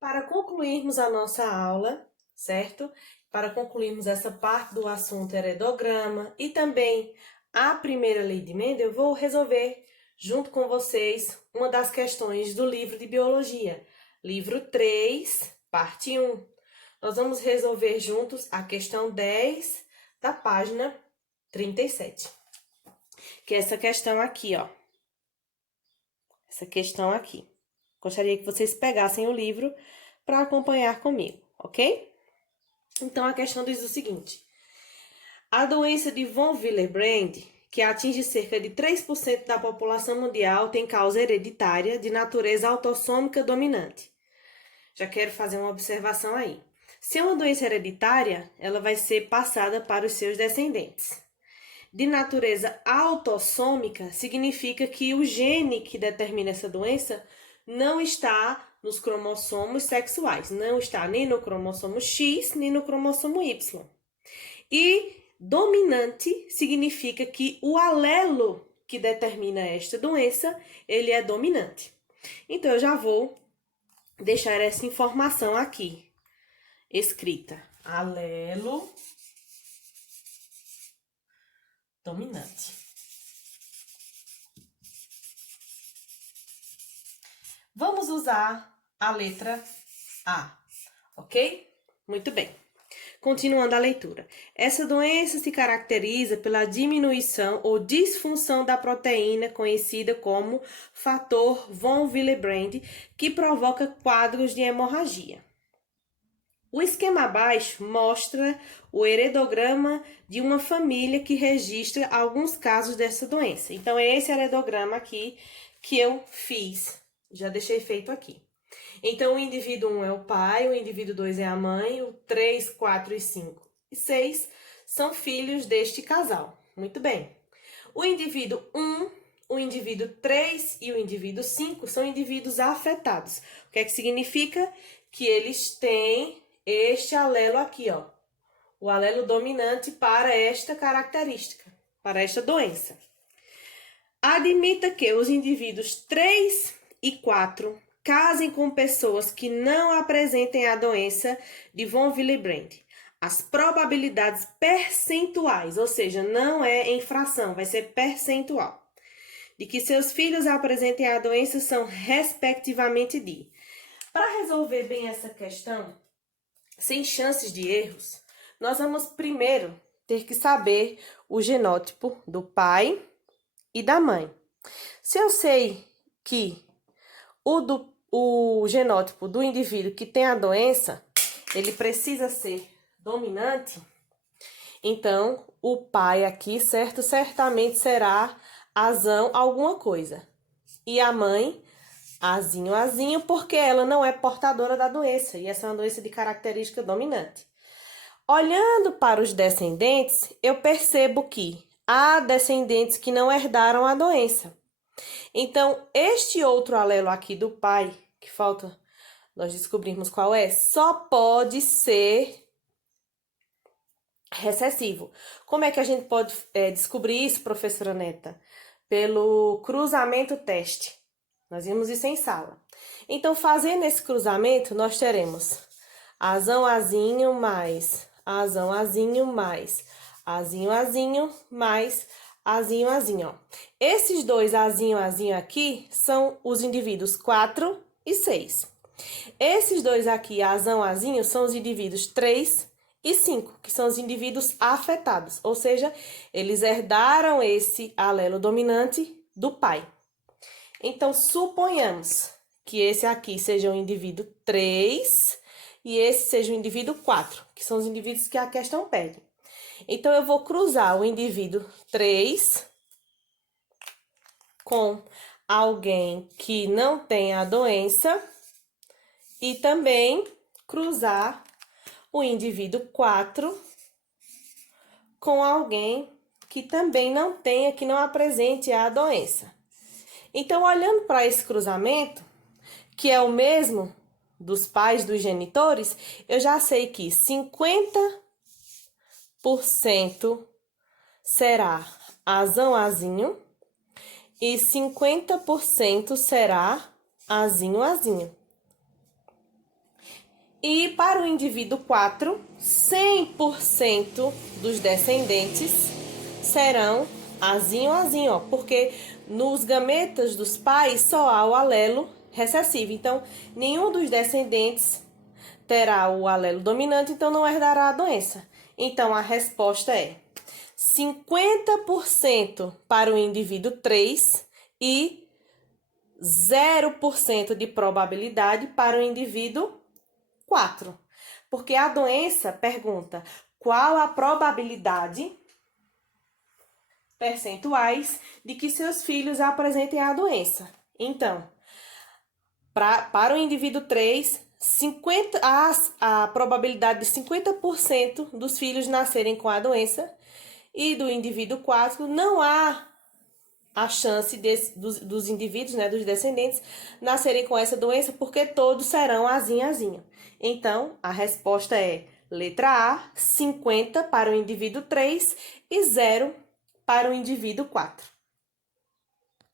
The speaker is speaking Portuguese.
Para concluirmos a nossa aula, certo? Para concluirmos essa parte do assunto heredograma e também a primeira lei de Mendel, eu vou resolver junto com vocês uma das questões do livro de biologia, livro 3, parte 1. Nós vamos resolver juntos a questão 10 da página 37. Que é essa questão aqui, ó. Essa questão aqui. Gostaria que vocês pegassem o livro para acompanhar comigo, ok? Então, a questão diz o seguinte. A doença de von Willebrand, que atinge cerca de 3% da população mundial, tem causa hereditária de natureza autossômica dominante. Já quero fazer uma observação aí. Se é uma doença hereditária, ela vai ser passada para os seus descendentes. De natureza autossômica, significa que o gene que determina essa doença não está nos cromossomos sexuais, não está nem no cromossomo X, nem no cromossomo Y. E dominante significa que o alelo que determina esta doença, ele é dominante. Então, eu já vou deixar essa informação aqui, escrita. Alelo dominante. Vamos usar a letra A, ok? Muito bem. Continuando a leitura. Essa doença se caracteriza pela diminuição ou disfunção da proteína conhecida como fator von Willebrand, que provoca quadros de hemorragia. O esquema abaixo mostra o heredograma de uma família que registra alguns casos dessa doença. Então, é esse heredograma aqui que eu fiz. Já deixei feito aqui. Então, o indivíduo 1 é o pai, o indivíduo 2 é a mãe, o 3, 4 e 5 e 6 são filhos deste casal. Muito bem. O indivíduo 1, o indivíduo 3 e o indivíduo 5 são indivíduos afetados. O que é que significa? Que eles têm este alelo aqui, ó. O alelo dominante para esta característica, para esta doença. Admita que os indivíduos 3 e 4 casem com pessoas que não apresentem a doença de von Willebrand. As probabilidades percentuais, ou seja, não é em fração, vai ser percentual, de que seus filhos apresentem a doença são respectivamente de. Para resolver bem essa questão, sem chances de erros, nós vamos primeiro ter que saber o genótipo do pai e da mãe. Se eu sei que o genótipo do indivíduo que tem a doença, ele precisa ser dominante, então o pai aqui, certo, certamente será azão alguma coisa. E a mãe, azinho, azinho, porque ela não é portadora da doença, e essa é uma doença de característica dominante. Olhando para os descendentes, eu percebo que há descendentes que não herdaram a doença. Então, este outro alelo aqui do pai, que falta nós descobrirmos qual é, só pode ser recessivo. Como é que a gente pode descobrir isso, professora Neta? Pelo cruzamento teste. Nós vimos isso em sala. Então, fazendo esse cruzamento, nós teremos azão, azinho, mais azão, azinho, mais azinho, azinho, mais azinho, azinho, ó. Esses dois azinho, azinho aqui são os indivíduos 4 e 6. Esses dois aqui, azão, azinho, são os indivíduos 3 e 5, que são os indivíduos afetados. Ou seja, eles herdaram esse alelo dominante do pai. Então, suponhamos que esse aqui seja o indivíduo 3 e esse seja o indivíduo 4, que são os indivíduos que a questão pede. Então, eu vou cruzar o indivíduo 3 com alguém que não tem a doença e também cruzar o indivíduo 4 com alguém que também não tenha, que não apresente a doença. Então, olhando para esse cruzamento, que é o mesmo dos pais dos genitores, eu já sei que 50% será azão, azinho e 50% será azinho, azinho. E para o indivíduo 4, 100% dos descendentes serão azinho, azinho, ó, porque nos gametas dos pais só há o alelo recessivo. Então, nenhum dos descendentes terá o alelo dominante, então não herdará a doença. Então, a resposta é 50% para o indivíduo 3 e 0% de probabilidade para o indivíduo 4. Porque a doença pergunta qual a probabilidade percentuais de que seus filhos apresentem a doença. Então, para o indivíduo 3, a probabilidade de 50% dos filhos nascerem com a doença, e do indivíduo 4 não há a chance dos indivíduos, né, dos descendentes, nascerem com essa doença, porque todos serão azinho, azinho. Então, a resposta é letra A, 50 para o indivíduo 3 e 0 para o indivíduo 4.